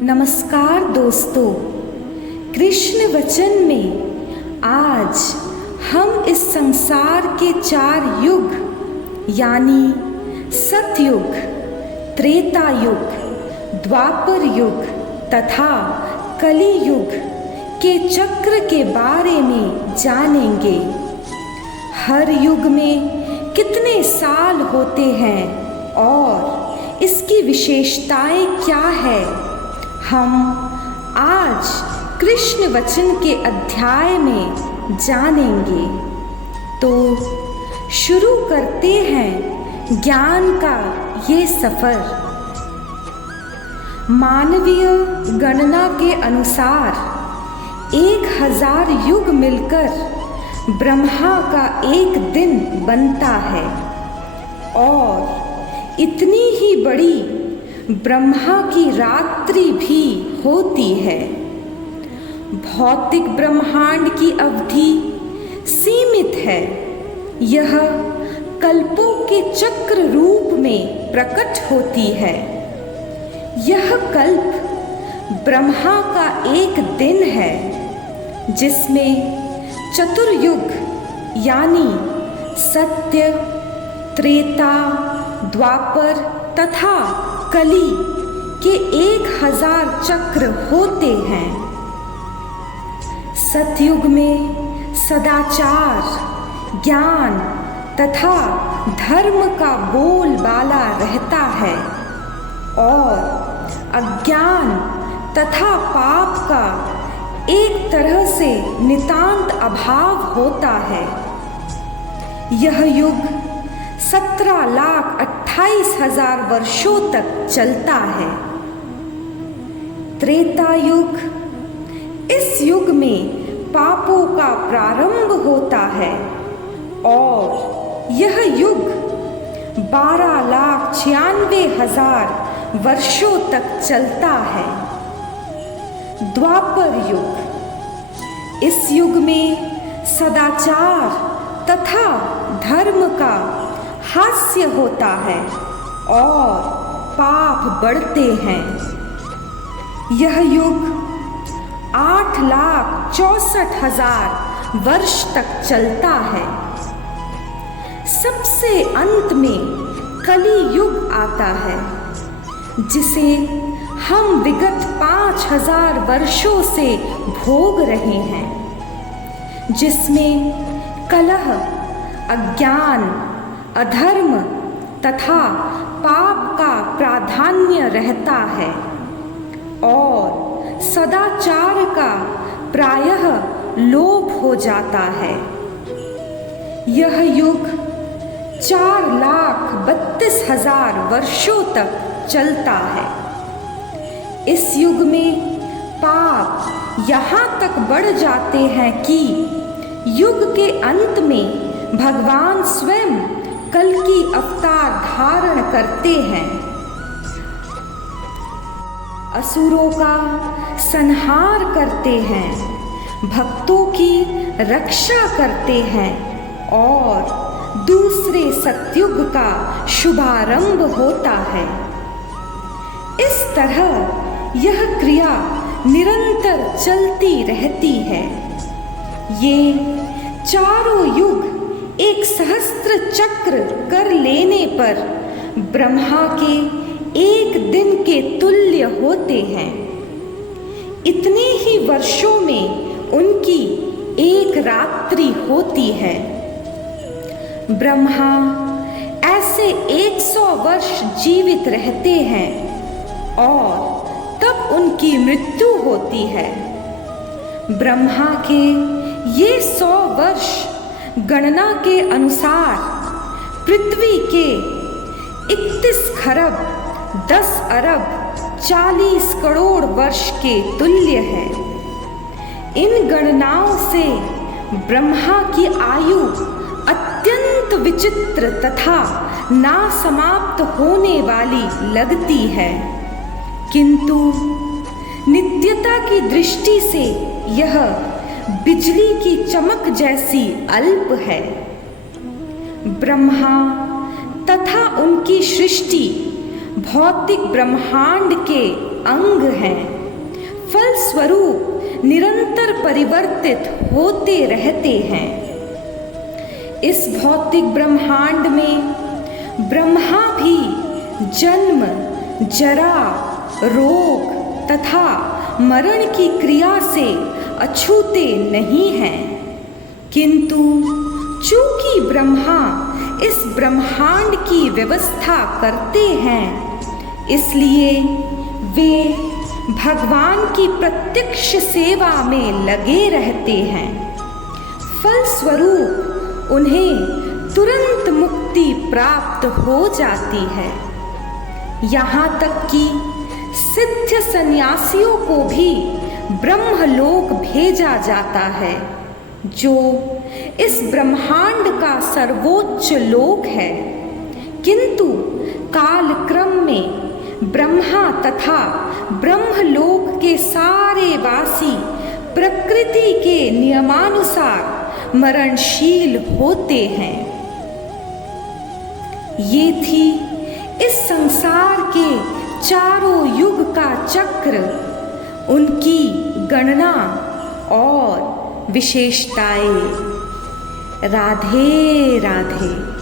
नमस्कार दोस्तों, कृष्ण वचन में आज हम इस संसार के 4 युग यानी सतयुग, त्रेता युग, द्वापर युग तथा कली युग के चक्र के बारे में जानेंगे। हर युग में कितने साल होते हैं और इसकी विशेषताएं क्या है, हम आज कृष्ण वचन के अध्याय में जानेंगे। तो शुरू करते हैं ज्ञान का ये सफर। मानवीय गणना के अनुसार 1000 युग मिलकर ब्रह्मा का एक दिन बनता है और इतनी ही बड़ी ब्रह्मा की रात्रि भी होती है। भौतिक ब्रह्मांड की अवधि सीमित है। यह कल्पों के चक्र रूप में प्रकट होती है। यह कल्प ब्रह्मा का एक दिन है जिसमें चतुर्युग यानी सत्य, त्रेता, द्वापर तथा कली के 1000 चक्र होते हैं। सतयुग में सदाचार, ज्ञान तथा धर्म का बोलबाला रहता है और अज्ञान तथा पाप का एक तरह से नितांत अभाव होता है। यह युग 17,28,000 वर्षों तक चलता है। त्रेता युग, इस युग में पापों का प्रारंभ होता है और यह युग 12,96,000 वर्षों तक चलता है। द्वापर युग, इस युग में सदाचार तथा धर्म का हास्य होता है और पाप बढ़ते हैं। यह युग 8,64,000 वर्ष तक चलता है। सबसे अंत में कली युग आता है जिसे हम विगत 5,000 वर्षों से भोग रहे हैं, जिसमें कलह, अज्ञान, अधर्म तथा पाप का प्राधान्य रहता है और सदाचार का प्रायः लोप हो जाता है। यह युग 4,32,000 वर्षों तक चलता है। इस युग में पाप यहाँ तक बढ़ जाते हैं कि युग के अंत में भगवान स्वयं कल की अवतार धारण करते हैं। असुरों का संहार करते हैं, भक्तों की रक्षा करते हैं और दूसरे सतयुग का शुभारंभ होता है। इस तरह यह क्रिया निरंतर चलती रहती है। ये चारों युग एक सहस्त्र चक्र कर लेने पर ब्रह्मा के एक दिन के तुल्य होते हैं। इतने ही वर्षों में उनकी एक रात्रि होती है। ब्रह्मा ऐसे 100 वर्ष जीवित रहते हैं और तब उनकी मृत्यु होती है। ब्रह्मा के ये 100 वर्ष गणना के अनुसार पृथ्वी के 31 खरब 10 अरब 40 करोड़ वर्ष के तुल्य है। इन गणनाओं से ब्रह्मा की आयु अत्यंत विचित्र तथा ना समाप्त होने वाली लगती है, किंतु नित्यता की दृष्टि से यह बिजली की चमक जैसी अल्प है। ब्रह्मा तथा उनकी सृष्टि भौतिक ब्रह्मांड के अंग हैं, फलस्वरूप निरंतर परिवर्तित होते रहते हैं। इस भौतिक ब्रह्मांड में ब्रह्मा भी जन्म, जरा, रोग तथा मरण की क्रिया से अछूते नहीं हैं, किंतु चूंकि ब्रह्मा इस ब्रह्मांड की व्यवस्था करते हैं, इसलिए वे भगवान की प्रत्यक्ष सेवा में लगे रहते हैं। फलस्वरूप उन्हें तुरंत मुक्ति प्राप्त हो जाती है। यहाँ तक कि सिद्ध सन्यासियों को भी ब्रह्मलोक भेजा जाता है, जो इस ब्रह्मांड का सर्वोच्च लोक है, किंतु कालक्रम में ब्रह्मा तथा ब्रह्मलोक के सारे वासी प्रकृति के नियमानुसार मरणशील होते हैं। ये थी इस संसार के चारों युग का चक्र, उनकी गणना और विशेषताएं। राधे राधे।